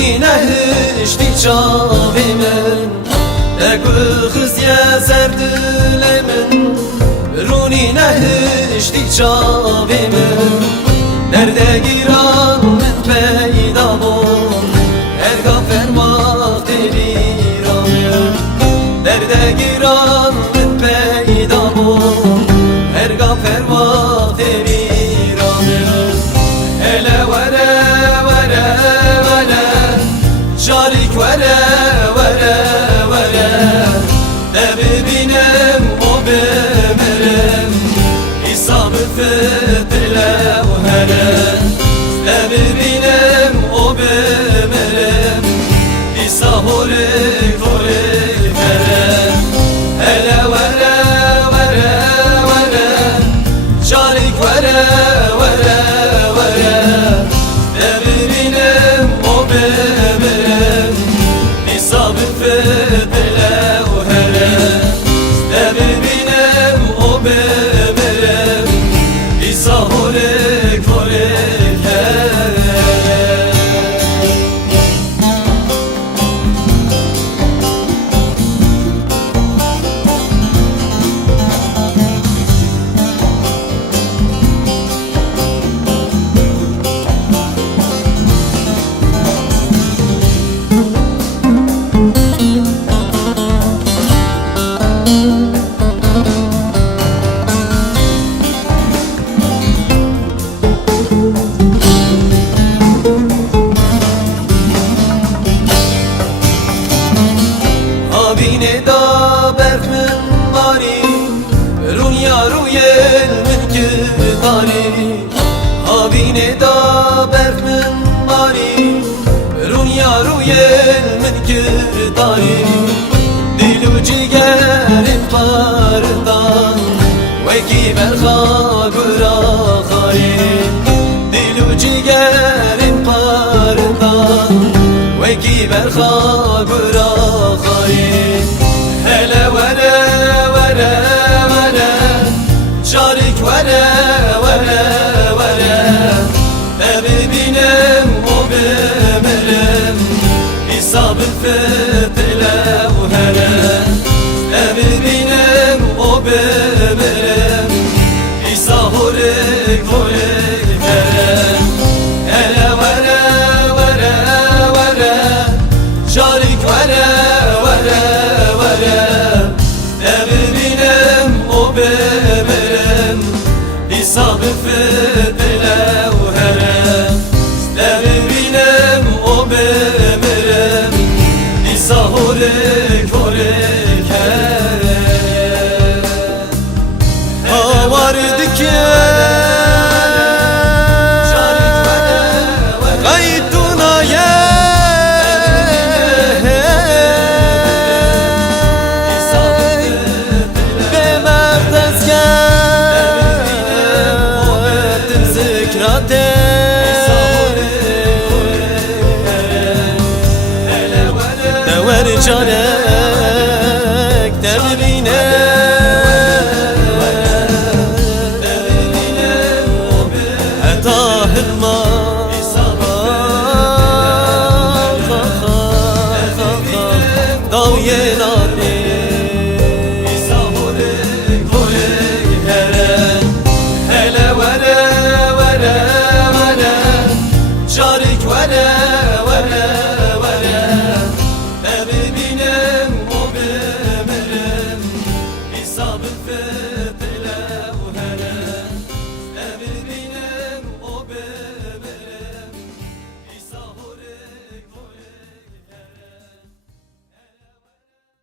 روني نهشتي شافي من اكو خزيا زرد لمن روني نهشتي شافي من درده گیران من پیدا بون ارگا فرماق دیران درده گیران من پیدا بون ارگا فرماق دیران hele vere vere vere şarik vere vere vere de bibinem o bemerem İsabı fetile vere de bibinem o bemerem İsahore kore vere hele vere vere vere şarik vere vere Abine da berkmin mari Runya ruyel min girdari Abine da berkmin mari Runya ruyel min girdari Dilu cigerin pardan Veki berha gura khari Dilu cigerin pardan Veki berha gura khari hele vere vere vere şarik vere vere vere ebibinem o bemerem İsabı fetile uhere ebibinem o bemerem İsahore kore vere hele vere vere vere şarik vere vere İsabı fetile uherem Devrim o bemerem İsahore kore kerem Havardı ki Gayduna ye Dever